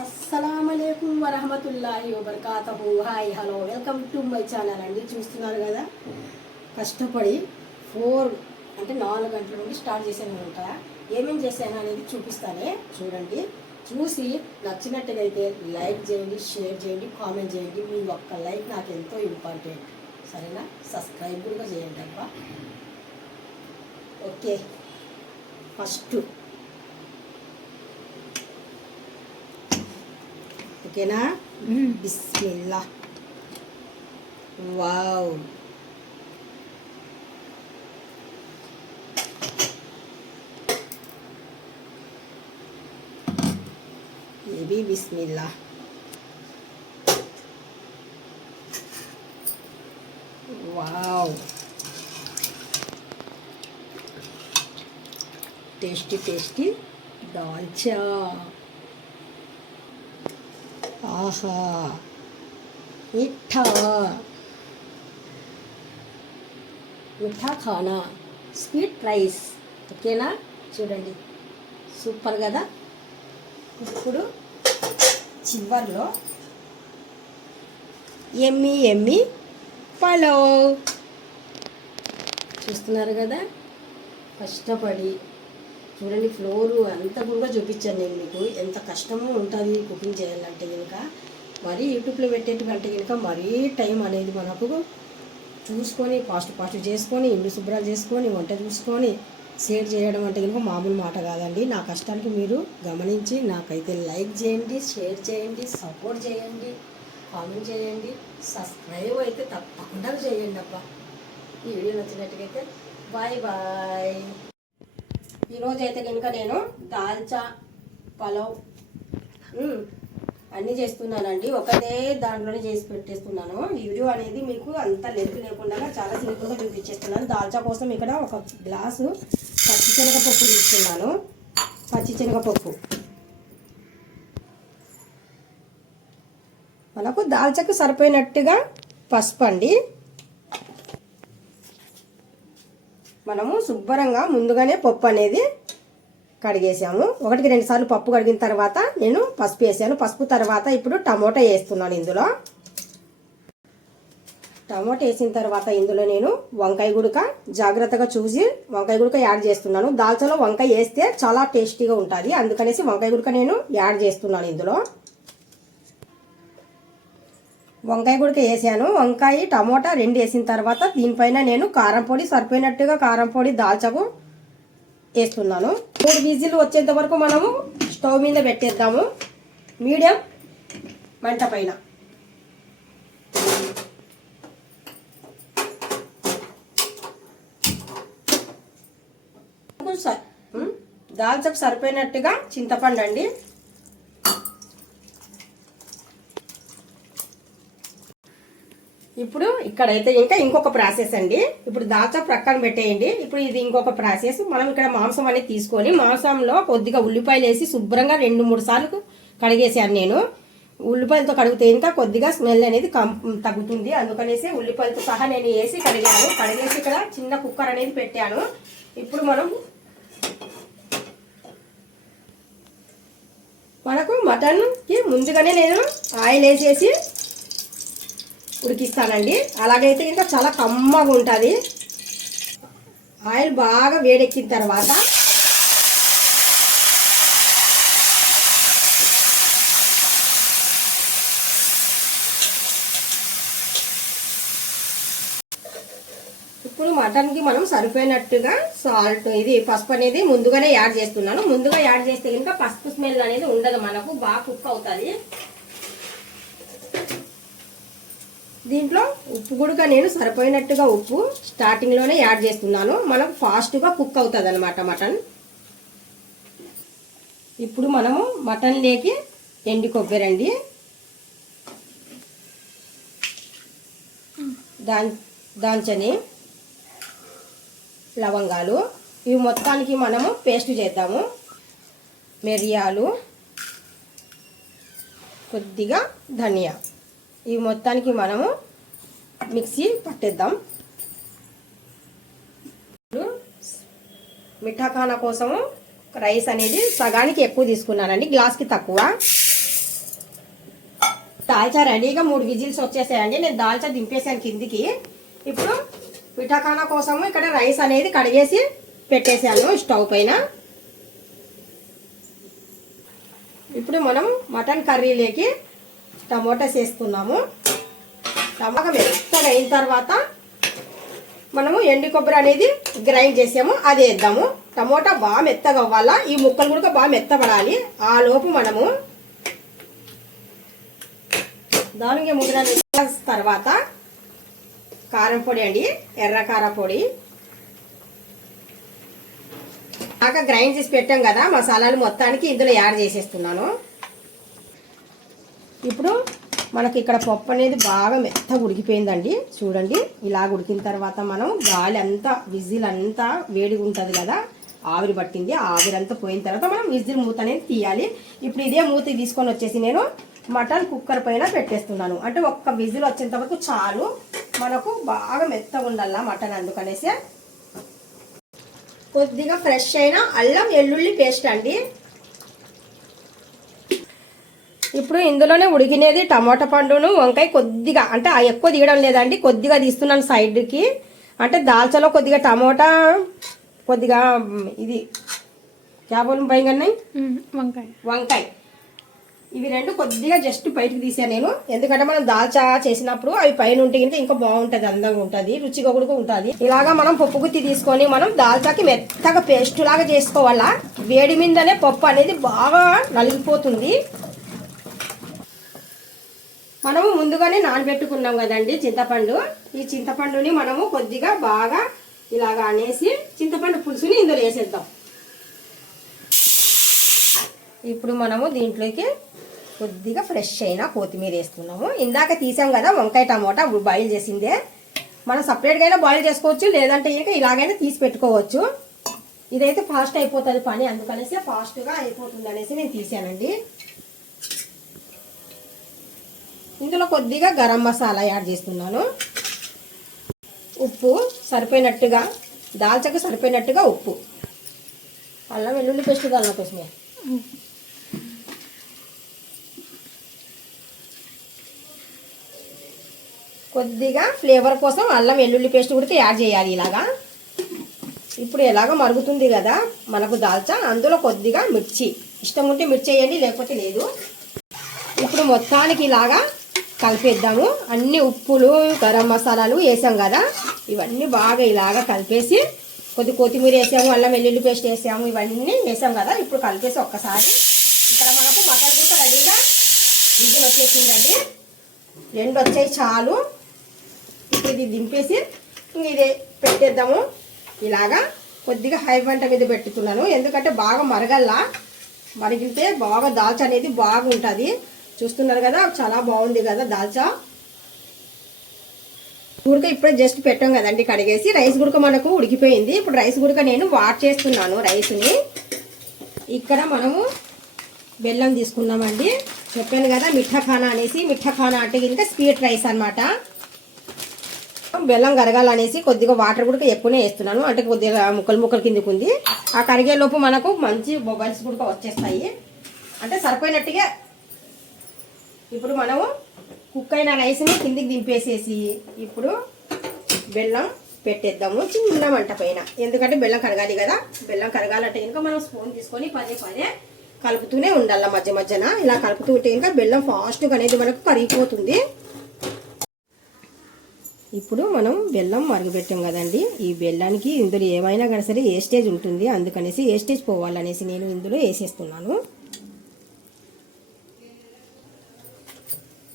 అస్సలామలైకుం వరహమతుల్లాహి వబర్కాతహు. Hi hello. Welcome to my channel అండి. చూస్తున్నారు కదా? కష్టపడి ఫోర్ అంటే నాలుగు గంటల నుండి స్టార్ట్ చేశాను అనమాట. ఏమేం చేశాను అనేది చూపిస్తానే చూడండి. చూసి నచ్చినట్టుగైతే అయితే లైక్ చేయండి షేర్ చేయండి కామెంట్ చేయండి. మీ ఒక్క లైక్ నాకు ఎంతో ఇంపార్టెంట్. సరేనా? సబ్స్క్రైబ్ కూడా చేయండి అబ్బా. ఓకే. ఫస్ట్ ఓకేనా బిస్మిల్లా వావ్ ఇది బిస్మిల్లా వావ్ టేస్టీ టేస్టీ దాల్చా ఆహా మిఠా మిఠా ఖానా స్వీట్ రైస్ ఓకేనా చూడండి సూపర్ కదా ఇప్పుడు చివరిలో ఎమ్మి ఎమ్మి పలో చూస్తున్నారు కదా కష్టపడి చూడండి ఫ్లోరు అంత కూడా చూపించాను నేను మీకు. ఎంత కష్టమో ఉంటుంది కుకింగ్ చేయాలంటే కనుక మరీ యూట్యూబ్లో పెట్టేట్టుకంటే కనుక మరీ టైం అనేది మనకు చూసుకొని ఫాస్ట్ ఫాస్ట్ చేసుకొని ఇల్లు శుభ్రాలు చేసుకొని వంట చూసుకొని షేర్ చేయడం అంటే కనుక మామూలు మాట కాదండి. నా కష్టానికి మీరు గమనించి నాకైతే లైక్ చేయండి షేర్ చేయండి సపోర్ట్ చేయండి కామెంట్ చేయండి సబ్స్క్రైబ్ అయితే తప్పకుండా చేయండి అబ్బా. ఈ వీడియో నచ్చినట్టుగైతే బాయ్ బాయ్. ఈరోజు అయితే కనుక నేను దాల్చా పలావ్ అన్నీ చేస్తున్నానండి. ఒకటే దాంట్లోనే చేసి పెట్టేస్తున్నాను. ఈ వీడియో అనేది మీకు అంత లెంత్ లేకుండా చాలా సింపుల్గా చూపించేస్తున్నాను. దాల్చా కోసం ఇక్కడ ఒక గ్లాసు పచ్చిశనగపప్పు తీసుకున్నాను. పచ్చిశనగపప్పు. మనకు దాల్చకు సరిపోయినట్టుగా పసుపు అండి. మనము శుభ్రంగా ముందుగానే పప్పు అనేది కడిగేసాము. ఒకటికి రెండు సార్లు పప్పు కడిగిన తర్వాత నేను పసుపు వేసాను. పసుపు తర్వాత ఇప్పుడు టమోటా వేస్తున్నాను ఇందులో. టమోటా వేసిన తర్వాత ఇందులో నేను వంకాయ గుడక జాగ్రత్తగా చూసి వంకాయ గుడక యాడ్ చేస్తున్నాను. దాల్చలో వంకాయ వేస్తే చాలా టేస్టీగా ఉంటుంది. అందుకనేసి వంకాయ గుడక నేను యాడ్ చేస్తున్నాను ఇందులో. వంకాయ కూడా వేసాను. వంకాయ టమోటా రెండు వేసిన తర్వాత దీనిపైన నేను కారం పొడి సరిపోయినట్టుగా కారం పొడి దాల్చకు వేస్తున్నాను. మూడు విజిల్ వచ్చేంత వరకు మనము స్టవ్ మీద పెట్టేద్దాము. మీడియం మంట పైన. దాల్చకు సరిపోయినట్టుగా చింతపండు అండి. ఇప్పుడు ఇక్కడైతే ఇంకా ఇంకొక ప్రాసెస్ అండి. ఇప్పుడు దాల్చా ప్రక్కన పెట్టేయండి. ఇప్పుడు ఇది ఇంకొక ప్రాసెస్. మనం ఇక్కడ మాంసం అనేది తీసుకొని మాంసంలో కొద్దిగా ఉల్లిపాయలు వేసి శుభ్రంగా రెండు మూడు సార్లు కడిగేసాను నేను. ఉల్లిపాయలతో కడిగితే ఇంకా కొద్దిగా స్మెల్ అనేది కం తగ్గుతుంది. అందుకనేసి ఉల్లిపాయలతో సహా నేను వేసి కడిగాను. కడిగేసి ఇక్కడ చిన్న కుక్కర్ అనేది పెట్టాను. ఇప్పుడు మనం మనకు మటన్కి ముందుగానే నేను ఆయిల్ వేసేసి ఉడికిస్తానండి. అలాగైతే ఇంకా చాలా కమ్మగా ఉంటుంది. ఆయిల్ బాగా వేడెక్కిన తర్వాత ఇప్పుడు మటన్కి మనం సరిపోయినట్టుగా సాల్ట్ ఇది పసుపు అనేది ముందుగానే యాడ్ చేస్తున్నాను. ముందుగా యాడ్ చేస్తే కనుక పసుపు స్మెల్ అనేది ఉండదు. మనకు బాగా కుక్ అవుతుంది. దీంట్లో ఉప్పు కూడా నేను సరిపోయినట్టుగా ఉప్పు స్టార్టింగ్లోనే యాడ్ చేస్తున్నాను. మనకు ఫాస్ట్గా కుక్ అవుతుంది అనమాట మటన్. ఇప్పుడు మనము మటన్ లేకి ఎండి కొబ్బరి అండి. దాన్ దాంచని లవంగాలు. ఇవి మొత్తానికి మనము పేస్ట్ చేద్దాము. మిరియాలు కొద్దిగా ధనియా. ఇవి మొత్తానికి మనము మిక్సీ పట్టేద్దాం. ఇప్పుడు మిఠాఖానా కోసము రైస్ అనేది సగానికి ఎక్కువ తీసుకున్నానండి గ్లాస్కి తక్కువ. దాల్చా రెడీగా మూడు విజిల్స్ వచ్చేసాయండి నేను దాల్చా దింపేసాను కిందికి. ఇప్పుడు పిఠాఖానా కోసము ఇక్కడ రైస్ అనేది కడిగేసి పెట్టేశాను స్టవ్ పైన. ఇప్పుడు మనం మటన్ కర్రీలోకి టమోటాస్ వేసుకున్నాము టమాటా మెత్తగా అయిన తర్వాత మనము ఎండు కొబ్బరి అనేది గ్రైండ్ చేసాము అది వేద్దాము. టమోటా బాగా మెత్తగా అవ్వాలా? ఈ ముక్కలు కూడా బాగా మెత్తపడాలి ఆ లోపు మనము దానికి ముగ్గురు తర్వాత కారం పొడి అండి ఎర్ర కార పొడి. బాగా గ్రైండ్ చేసి పెట్టాం కదా మసాలాలు మొత్తానికి ఇందులో యాడ్ చేసేస్తున్నాను. ఇప్పుడు మనకి ఇక్కడ పప్పు అనేది బాగా మెత్తగా ఉడికిపోయిందండి. చూడండి ఇలా ఉడికిన తర్వాత మనం గాలి అంతా విజిల్ అంతా వేడిగా ఉంటుంది కదా ఆవిరి పట్టింది. ఆవిరి అంతా పోయిన తర్వాత మనం విజిల్ మూత అనేది తీయాలి. ఇప్పుడు ఇదే మూత తీసుకొని వచ్చేసి నేను మటన్ కుక్కర్ పైన పెట్టేస్తున్నాను. అంటే ఒక్క విజిల్ వచ్చేంత వరకు చాలు. మనకు బాగా మెత్తగా ఉండాల మటన్ అందుకనేసి. కొద్దిగా ఫ్రెష్ అయిన అల్లం వెల్లుల్లి పేస్ట్ అండి. ఇప్పుడు ఇందులోనే ఉడికినేది టమాటా పండును వంకాయ కొద్దిగా అంటే ఆ ఎక్కువ తీయడం లేదండి కొద్దిగా తీస్తున్నాను సైడ్కి. అంటే దాల్చలో కొద్దిగా టమోటా కొద్దిగా ఇది క్యాబోలు పైగానే వంకాయ. వంకాయ. ఇవి రెండు కొద్దిగా జస్ట్ బయటకు తీసాను నేను. ఎందుకంటే మనం దాల్చా చేసినప్పుడు అవి పైన ఉంటే కనుక ఇంకా బాగుంటది అందంగా ఉంటది రుచిగా కూడా ఉంటది. ఇలాగా మనం పప్పు గుత్తి తీసుకొని మనం దాల్చాకి మెత్తగా పేస్ట్ లాగా చేసుకోవాలా? వేడి మీదనే పప్పు అనేది బాగా నలిగిపోతుంది. మనము ముందుగానే నానబెట్టుకున్నాం కదండి చింతపండు. ఈ చింతపండుని మనము కొద్దిగా బాగా ఇలాగా అనేసి చింతపండు పులుసుని ఇందులో వేసేద్దాం. ఇప్పుడు మనము దీంట్లోకి కొద్దిగా ఫ్రెష్ అయిన కొత్తిమీర వేస్తున్నాము. ఇందాక తీసాం కదా వంకాయ టమోటా బాయిల్ చేసిందే. మనం సపరేట్గా అయినా బాయిల్ చేసుకోవచ్చు లేదంటే ఇంకా ఇలాగైనా తీసి పెట్టుకోవచ్చు. ఇదైతే ఫాస్ట్ అయిపోతుంది పని అందుకనేసి ఫాస్ట్గా అయిపోతుంది అనేసి నేను తీసానండి. ఇందులో కొద్దిగా గరం మసాలా యాడ్ చేస్తున్నాను. ఉప్పు సరిపోయినట్టుగా దాల్చకు సరిపోయినట్టుగా ఉప్పు. అల్లం వెల్లుల్లి పేస్ట్ దాల్లో కోసమే కొద్దిగా ఫ్లేవర్ కోసం అల్లం వెల్లుల్లి పేస్ట్ కూడా యాడ్ చేయాలి ఇలాగా. ఇప్పుడు ఎలాగో మరుగుతుంది కదా మనకు దాల్చా అందులో కొద్దిగా మిర్చి. ఇష్టం ఉంటే మిర్చి వేయండి లేకపోతే లేదు. ఇప్పుడు మొత్తానికి ఇలాగా కలిపేద్దాము. అన్ని ఉప్పులు గరం మసాలాలు వేసాం కదా. ఇవన్నీ బాగా ఇలాగా కలిపేసి కొద్ది కొత్తిమీర వేసాము అల్లం వెల్లుల్లి పేస్ట్ వేసాము ఇవన్నీ వేసాం కదా. ఇప్పుడు కలిపేసి ఒక్కసారి. ఇక్కడ మనకు మటన్ కూడా రెడీగా. విజిల్ వచ్చేసిందండి. రెండు వచ్చాయి చాలు. ఇప్పుడు ఇది దింపేసి ఇది ఇదే పెట్టేద్దాము. ఇలాగా కొద్దిగా హై వంట మీద పెట్టుతున్నాను. ఎందుకంటే బాగా మరగల్లా. మరిగితే బాగా దాల్చా అనేది బాగుంటుంది. చూస్తున్నారు కదా చాలా బాగుంది కదా దాల్చా ఉడక ఇప్పుడే జస్ట్ పెట్టాం కదండి కడిగేసి. రైస్ గుడక మనకు ఉడికిపోయింది. ఇప్పుడు రైస్ గుడక నేను వాట్ చేస్తున్నాను రైస్ని. ఇక్కడ మనము బెల్లం తీసుకున్నామండి. చెప్పాను కదా మిఠాఖానా అనేసి. మిఠాఖానా అంటే ఇంకా స్వీట్ రైస్ అన్నమాట. బెల్లం కరగాలనేసి కొద్దిగా వాటర్ కూడా ఎక్కువనే వేస్తున్నాను. అంటే కొద్దిగా ముక్కలు ముక్కలు కిందకు ఉంది. ఆ కరిగేలోపు మనకు మంచి మొబైల్స్ కూడా వచ్చేస్తాయి. అంటే సరిపోయినట్టుగా ఇప్పుడు మనము కుక్ అయిన రైస్ని కిందికి దింపేసేసి ఇప్పుడు బెల్లం పెట్టేద్దాము. చిన్న మంట పైన. ఎందుకంటే బెల్లం కరగాలి కదా. బెల్లం కరగాలంటే కనుక మనం స్పూన్ తీసుకొని పదే పదే కలుపుతూనే ఉండాలి మధ్య మధ్యన. ఇలా కలుపుతూ ఉంటే కనుక బెల్లం ఫాస్ట్గా అనేది మనకు కరిగిపోతుంది. ఇప్పుడు మనం బెల్లం మరుగుపెట్టాం కదండి. ఈ బెల్లానికి ఇందులో ఏమైనా కానీ సరే వేస్టేజ్ ఉంటుంది. అందుకనేసి వేస్టేజ్ పోవాలనేసి నేను ఇందులో వేసేస్తున్నాను.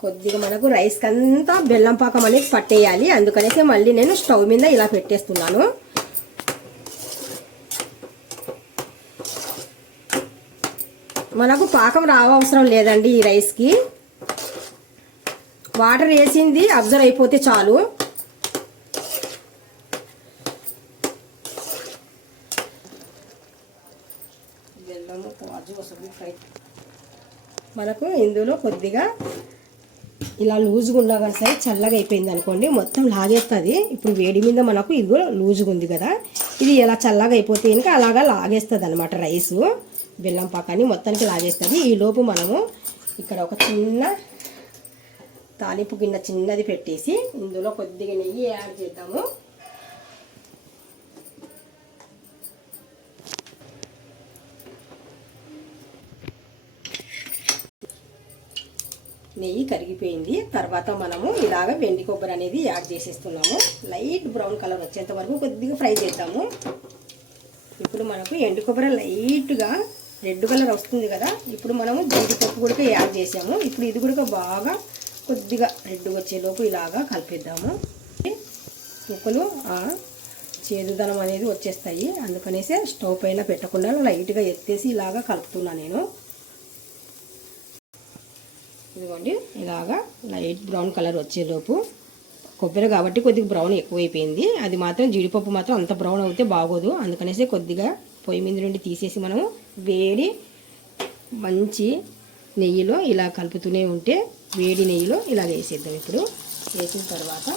కొద్దిగా మనకు రైస్ అంతా బెల్లం పాకం అనేది పట్టేయాలి. అందుకనేసి మళ్ళీ నేను స్టవ్ మీద ఇలా పెట్టేస్తున్నాను. మనకు పాకం రావవసరం లేదండి ఈ రైస్కి. వాటర్ వేసింది అబ్జర్వ్ అయిపోతే చాలు. మనకు ఇందులో కొద్దిగా ఇలా లూజుగా ఉన్నా కానీ సరే చల్లగా అయిపోయింది అనుకోండి మొత్తం లాగేస్తుంది. ఇప్పుడు వేడి మీద మనకు ఇది లూజుగా ఉంది కదా. ఇది ఇలా చల్లగా అయిపోతే కనుక అలాగా లాగేస్తుంది అనమాట రైస్. బెల్లం పాకాన్ని మొత్తానికి లాగేస్తుంది. ఈ లోపు మనము ఇక్కడ ఒక చిన్న తాలింపు గిన్నె చిన్నది పెట్టేసి ఇందులో కొద్దిగా నెయ్యి యాడ్ చేద్దాము. నెయ్యి కరిగిపోయింది. తర్వాత మనము ఇలాగ వెండి కొబ్బరి అనేది యాడ్ చేసేస్తున్నాము. లైట్ బ్రౌన్ కలర్ వచ్చేంత వరకు కొద్దిగా ఫ్రై చేద్దాము. ఇప్పుడు మనకు ఎండు కొబ్బరి లైట్గా రెడ్ కలర్ వస్తుంది కదా ఇప్పుడు మనము జీడిపప్పు కూడా యాడ్ చేసాము. ఇప్పుడు ఇది కూడా బాగా కొద్దిగా రెడ్ వచ్చేలోపు ఇలాగా కలిపేద్దాము. ముక్కలు చేదుదనం అనేది వచ్చేస్తాయి. అందుకనేసి స్టవ్ పైన పెట్టకుండా లైట్గా ఎత్తేసి ఇలాగా కలుపుతున్నాను నేను. ఇదిగోండి ఇలాగా లైట్ బ్రౌన్ కలర్ వచ్చేలోపు. కొబ్బరి కాబట్టి కొద్దిగా బ్రౌన్ ఎక్కువైపోయింది. అది మాత్రం జీడిపప్పు మాత్రం అంత బ్రౌన్ అవుతే బాగోదు. అందుకనేసి కొద్దిగా పొయ్యి మీద నుండి తీసేసి మనము వేడి మంచి నెయ్యిలో ఇలా కలుపుతూనే ఉంటే వేడి నెయ్యిలో ఇలా వేసేద్దాం ఇప్పుడు. వేసిన తర్వాత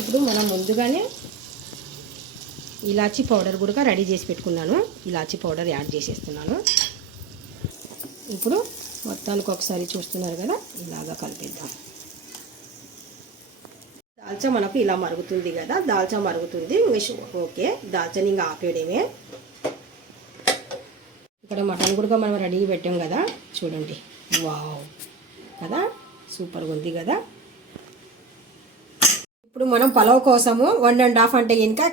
ఇప్పుడు మనం ముందుగానే ఇలాచీ పౌడర్ కూడా రెడీ చేసి పెట్టుకున్నాను. ఇలాచీ పౌడర్ యాడ్ చేసేస్తున్నాను. ఇప్పుడు మొత్తానికి ఒకసారి చూస్తున్నారు కదా ఇలాగా కలిపిద్దాం. దాల్చా మనకు ఇలా మరుగుతుంది కదా దాల్చా మరుగుతుంది. ఓకే దాల్చాని ఇంకా ఆపేయడమే. ఇక్కడ మటన్ కూడా మనం రెడీ పెట్టాం కదా చూడండి. వావ్ కదా సూపర్గా ఉంది కదా. ఇప్పుడు మనం పలావ్ కోసము వన్ అండ్ హాఫ్ అంటే ఇంకా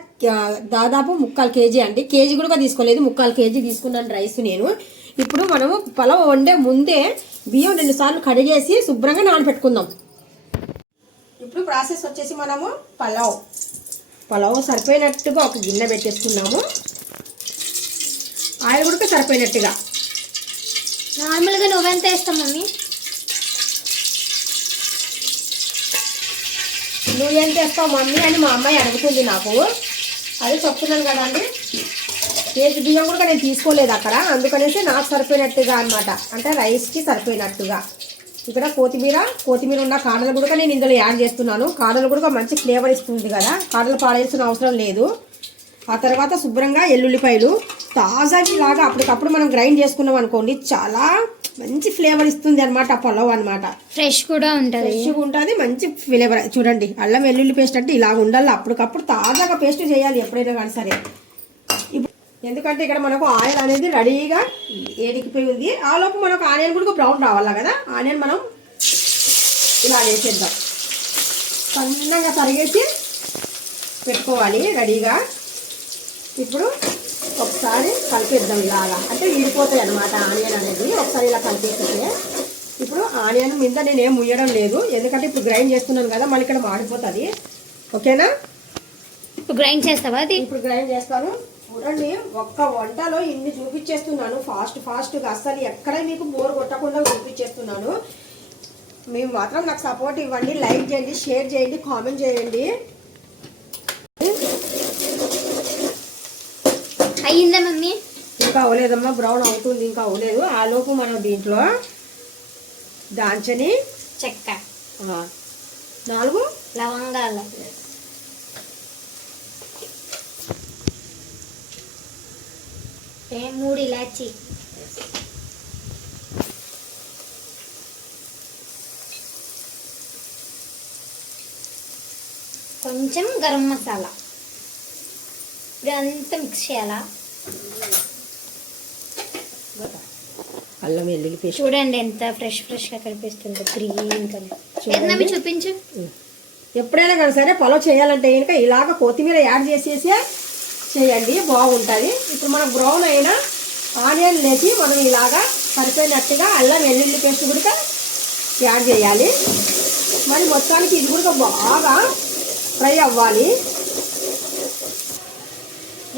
దాదాపు ముక్కాలు కేజీ అండి. కేజీ కూడా తీసుకోలేదు ముక్కాలు కేజీ తీసుకున్నాను రైస్ నేను. ఇప్పుడు మనము పలావ్ వండే ముందే బియ్యం రెండు సార్లు కడిగేసి శుభ్రంగా నానబెట్టుకుందాం. ఇప్పుడు ప్రాసెస్ వచ్చేసి మనము పలావ్. పలావ్ సరిపోయినట్టుగా ఒక గిన్నె పెట్టేసుకున్నాము. ఆయిల్ కూడా సరిపోయినట్టుగా. నార్మల్గా నువ్వెంత వేస్తావు మమ్మీ? నువ్వేం చేస్తావు మమ్మీ అని మా అమ్మాయి అడుగుతుంది నాకు. అదే చెప్తున్నాను కదా అండి కేజీ బియ్యం కూడా నేను తీసుకోలేదు అక్కడ. అందుకనేసి నాకు సరిపోయినట్టుగా అన్నమాట. అంటే రైస్కి సరిపోయినట్టుగా. ఇక్కడ కొత్తిమీర కొత్తిమీర ఉన్న కాడలు కూడా నేను ఇందులో యాడ్ చేస్తున్నాను. కాడలు కూడా మంచి ఫ్లేవర్ ఇస్తుంది కదా. కాడలు పాడేసిన అవసరం లేదు. ఆ తర్వాత శుభ్రంగా ఎల్లుల్లిపాయలు. తాజాకి లాగా అప్పటికప్పుడు మనం గ్రైండ్ చేసుకున్నాం అనుకోండి చాలా మంచి ఫ్లేవర్ ఇస్తుంది అనమాట పలావ్ అనమాట ఫ్రెష్ కూడా ఉంటుంది. ఫ్రెష్గా ఉంటుంది మంచి ఫ్లేవర్. చూడండి అల్లం వెల్లుల్లి పేస్ట్ అంటే ఇలా ఉండాలి. అప్పటికప్పుడు తాజాగా పేస్ట్ చేయాలి ఎప్పుడైనా కానీ సరే. ఎందుకంటే ఇక్కడ మనకు ఆయిల్ అనేది రెడీగా ఏడికిపోయి ఉంది ఆ లోపు మనకు ఆనియన్ కూడా బ్రౌన్ రావాలా కదా? ఆనియన్ మనం ఇలా వేసేద్దాం. సన్నగా తరిగేసి పెట్టుకోవాలి రెడీగా. ఇప్పుడు ఒకసారి కలిపేద్దాం ఇలాగా. అంటే విడిపోతాయి అనమాట ఆనియన్ అనేది. ఒకసారి ఇలా కలిపేస్తే. ఇప్పుడు ఆనియన్ మీద నేను ఏం ముయ్యడం లేదు. ఎందుకంటే ఇప్పుడు గ్రైండ్ చేస్తున్నాను కదా మళ్ళీ ఇక్కడ మాడిపోతుంది. ఓకేనా? ఇప్పుడు గ్రైండ్ చేస్తావా అది? ఇప్పుడు గ్రైండ్ చేస్తాను. చూడండి ఒక్క వంటలో ఇన్ని చూపించేస్తున్నాను. ఫాస్ట్ ఫాస్ట్గా అస్సలు ఎక్కడ మీకు బోర్ కొట్టకుండా చూపించేస్తున్నాను. మేము మాత్రం నాకు సపోర్ట్ ఇవ్వండి లైక్ చేయండి షేర్ చేయండి కామెంట్ చేయండి. అయ్యిందా మమ్మీ? ఇంకా అవ్వలేదమ్మా బ్రౌన్ అవుతుంది ఇంకా అవ్వలేదు. ఆ లోపు మనం దీంట్లో దాంచని చెక్క. నాలుగు లవంగాలు. మూడు ఇలాచి. కొంచెం గరం మసాలా. ఇప్పుడు అంతా మిక్స్ చేయాలా? అల్లం వెల్లుల్లి పేస్ట్. చూడండి ఎంత ఫ్రెష్ ఫ్రెష్గా కనిపిస్తుందో గ్రీన్ కలర్. చూపించు. ఎప్పుడైనా కానీ సరే పొలం చేయాలంటే కనుక ఇలాగ కొత్తిమీర యాడ్ చేసేసి చేయండి బాగుంటుంది. ఇప్పుడు మనం బ్రౌన్ అయిన ఆనియన్ లేచి మనం ఇలాగా సరిపోయినట్టుగా అల్లం వెల్లుల్లి పేస్ట్ కూడా యాడ్ చేయాలి. మరి మొత్తానికి ఇది కూడా బాగా ఫ్రై అవ్వాలి.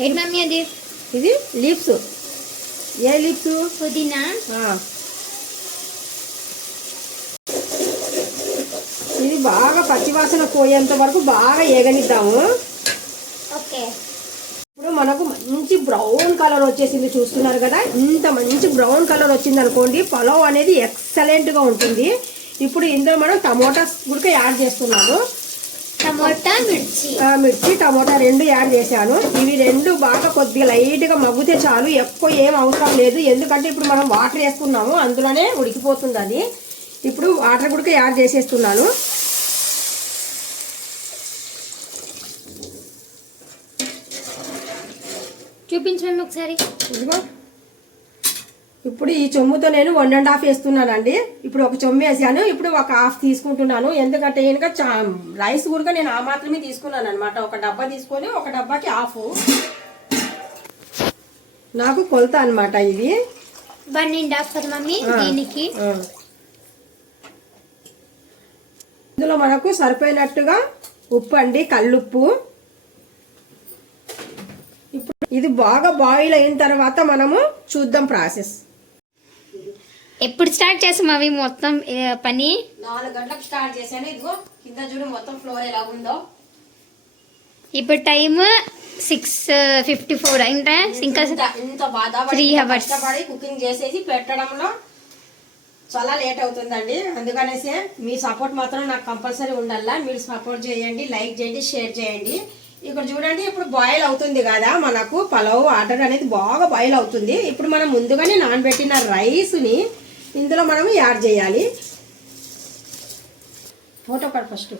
ఏంటి మమ్మీ అది? ఇది లీవ్స్. ఏ లీవ్స్? పుదీనా. ఇది బాగా పచ్చివాసన పోయేంత వరకు బాగా ఏగనిద్దాము. ఓకే. ఇప్పుడు మనకు మంచి బ్రౌన్ కలర్ వచ్చేసింది చూస్తున్నారు కదా? ఇంత మంచి బ్రౌన్ కలర్ వచ్చింది అనుకోండి పలావ్ అనేది ఎక్సలెంట్గా ఉంటుంది. ఇప్పుడు ఇందులో మనం టమోటాస్ కూడా యాడ్ చేస్తున్నాము టమోటా మిర్చి. మిర్చి టమోటా రెండు యాడ్ చేశాను. ఇవి రెండు బాగా కొద్దిగా లైట్గా మగ్గితే చాలు. ఎక్కువ ఏం అవసరం లేదు. ఎందుకంటే ఇప్పుడు మనం వాటర్ వేసుకున్నాము అందులోనే ఉడికిపోతుంది అది. ఇప్పుడు వాటర్ కూడా యాడ్ చేసేస్తున్నాను. చూపించు మమ్మీ ఒకసారి. ఇదిగో. ఇప్పుడు ఈ చెమ్ముతో నేను వన్ అండ్ హాఫ్ వేస్తున్నానండి. ఇప్పుడు ఒక చెమ్ము వేసాను. ఇప్పుడు ఒక హాఫ్ తీసుకుంటున్నాను. ఎందుకంటే చా రైస్ కూడా నేను ఆ మాత్రమే తీసుకున్నాను అనమాట ఒక డబ్బా తీసుకొని ఒక డబ్బాకి హాఫ్ నాకు కొలత అన్నమాట ఇది. వన్ అండ్ హాఫ్ కదా మమ్మీ ఆ. దీనికి. ఇందులో మనకు సరిపోయినట్టుగా ఉప్పు అండి కల్లుప్పు. ఇప్పుడు ఇది బాగా బాయిల్ అయిన తర్వాత మనము చూద్దాం ప్రాసెస్. ఎప్పుడు స్టార్ట్ చేస్తాం అవి మొత్తం పని? నాలుగు గంటలకు స్టార్ట్ చేశాను. ఇదిగో కింద చూడు మొత్తం ఫ్లోర్ ఎలా ఉందో ఇప్పుడు టైం సిక్స్ ఫిఫ్టీ ఫోర్ ఇంకా ఇంకా ఇంత ఇంత hours. కష్టపడి కుకింగ్ చేసేసి పెట్టడంలో చాలా లేట్ అవుతుందండి. అందుకనేసి మీ సపోర్ట్ మాత్రం నాకు కంపల్సరీ ఉండాలా? మీరు సపోర్ట్ చేయండి లైక్ చేయండి షేర్ చేయండి. ఇక్కడ చూడండి ఇప్పుడు బాయిల్ అవుతుంది కదా మనకు. పలావ్ ఆర్డర్ అనేది బాగా బాయిల్ అవుతుంది. ఇప్పుడు మనం ముందుగానే నానబెట్టిన రైస్ని ఇందులో మనం యాడ్ చేయాలి. Photo card first.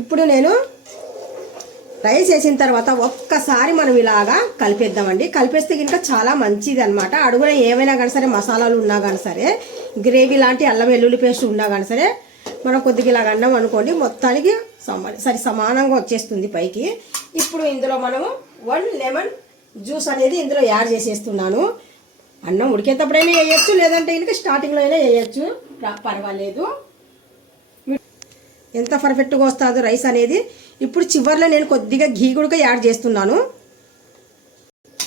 ఇప్పుడు నేను రైస్ వేసిన తర్వాత ఒక్కసారి మనం ఇలాగా కలిపేద్దామండి. కలిపేస్తే కనుక చాలా మంచిది అనమాట అడుగున ఏమైనా కానీ సరే మసాలాలు ఉన్నా కానీ సరే గ్రేవీ లాంటి అల్లం వెల్లుల్లి పేస్ట్ ఉన్నా కానీ సరే మనం కొద్దిగా ఇలాగ అన్నం అనుకోండి మొత్తానికి సమా సరి సమానంగా వచ్చేస్తుంది పైకి. ఇప్పుడు ఇందులో మనము వన్ లెమన్ జ్యూస్ అనేది ఇందులో యాడ్ చేసేస్తున్నాను. అన్నం ఉడికేటప్పుడైనా వేయచ్చు లేదంటే కనుక స్టార్టింగ్లో అయినా వేయచ్చు. పర్వాలేదు. ఎంత పర్ఫెక్ట్గా వస్తుందో రైస్ అనేది ఇప్పుడు చివర్లో నేను కొద్దిగా ఘీ కూడా యాడ్ చేస్తున్నాను.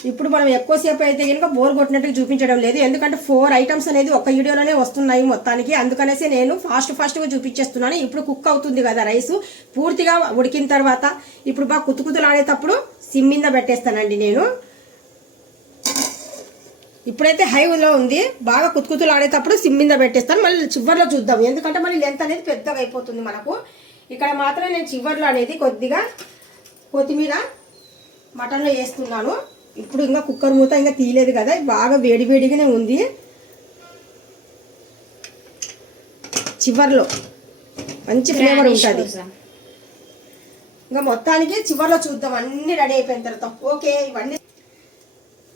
ఇప్పుడు మనం ఎక్కువసేపు అయితే కనుక బోర్ కొట్టినట్టు చూపించడం లేదు. ఎందుకంటే ఫోర్ ఐటమ్స్ అనేది ఒక వీడియోలోనే వస్తున్నాయి మొత్తానికి. అందుకనేసి నేను ఫాస్ట్ ఫాస్ట్గా చూపించేస్తున్నాను. ఇప్పుడు కుక్ అవుతుంది కదా రైస్ పూర్తిగా ఉడికిన తర్వాత ఇప్పుడు బాగా కుతుకుతులాడేటప్పుడు సిమ్ మీద పెట్టేస్తానండి నేను. ఇప్పుడైతే హైలో ఉంది. బాగా కుతుకుతులు ఆడేటప్పుడు సిమ్ మీద పెట్టేస్తాను. మళ్ళీ చివర్లో చూద్దాం. ఎందుకంటే మళ్ళీ లెంత్ అనేది పెద్దగా అయిపోతుంది మనకు. ఇక్కడ మాత్రం నేను చివర్లో అనేది కొద్దిగా కొత్తిమీర మటన్లో వేస్తున్నాను. ఇప్పుడు ఇంకా కుక్కర్ మూత ఇంకా తీయలేదు కదా బాగా వేడి వేడిగానే ఉంది. చివర్లో మంచి ఫ్లేవర్ ఉంటుంది. ఇంకా మొత్తానికి చివర్లో చూద్దాం అన్ని రెడీ అయిపోయిన తర్వాత. ఓకే ఇవన్నీ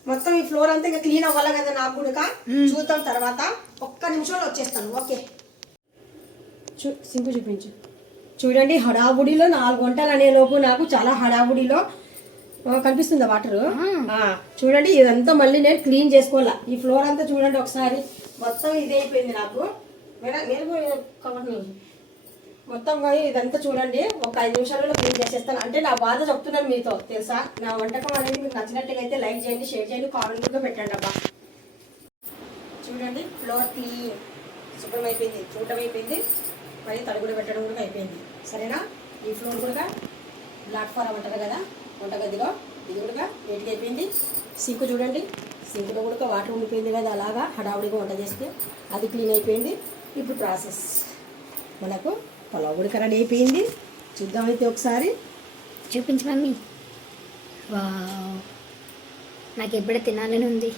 మొత్తం ఈ ఫ్లోర్ అంతా ఇంకా క్లీన్ అవ్వాలి కదా నాకు కూడా చూద్దాం తర్వాత. ఒక్క నిమిషంలో వచ్చేస్తాను ఓకే. చూ సింపు చూపించు. చూడండి హడావుడిలో నాలుగు గంటలు అనే లోపు నాకు చాలా హడావుడిలో కనిపిస్తుందా వాటర్. చూడండి ఇదంతా మళ్ళీ నేను క్లీన్ చేసుకోవాలా. ఈ ఫ్లోర్ అంతా చూడండి ఒకసారి. మొత్తం ఇది అయిపోయింది నాకు. మొత్తం కానీ ఇదంతా చూడండి. ఒక ఐదు నిమిషాలలో క్లీన్ చేసేస్తాను. అంటే నా బాధ చెప్తున్నాను మీతో తెలుసా? నా వంటకం అనేది మీకు నచ్చినట్టుగా అయితే లైక్ చేయండి షేర్ చేయండి కామెంట్ కూడా పెట్టండి అబ్బా. చూడండి ఫ్లోర్ క్లీన్. శుభ్రం అయిపోయింది చూడటం అయిపోయింది. మరి తడి కూడా పెట్టడం కూడా అయిపోయింది. సరేనా? ఈ ఫ్లోర్ కూడా ప్లాట్ఫారం అంటారు కదా? వంటగదిలో. ఇది కూడా నీట్గా అయిపోయింది. సింక్ చూడండి. సింక్లో కూడా వాటర్ ఉండిపోయింది కదా అలాగా హడావుడిగా వంట చేస్తే అది క్లీన్ అయిపోయింది. ఇప్పుడు ప్రాసెస్. మనకు పొలం ఉడక రెడీ అయిపోయింది. చూద్దామైతే ఒకసారి. చూపించు మమ్మీ. వావ్. నాకు ఎప్పుడూ తినాలని ఉంది.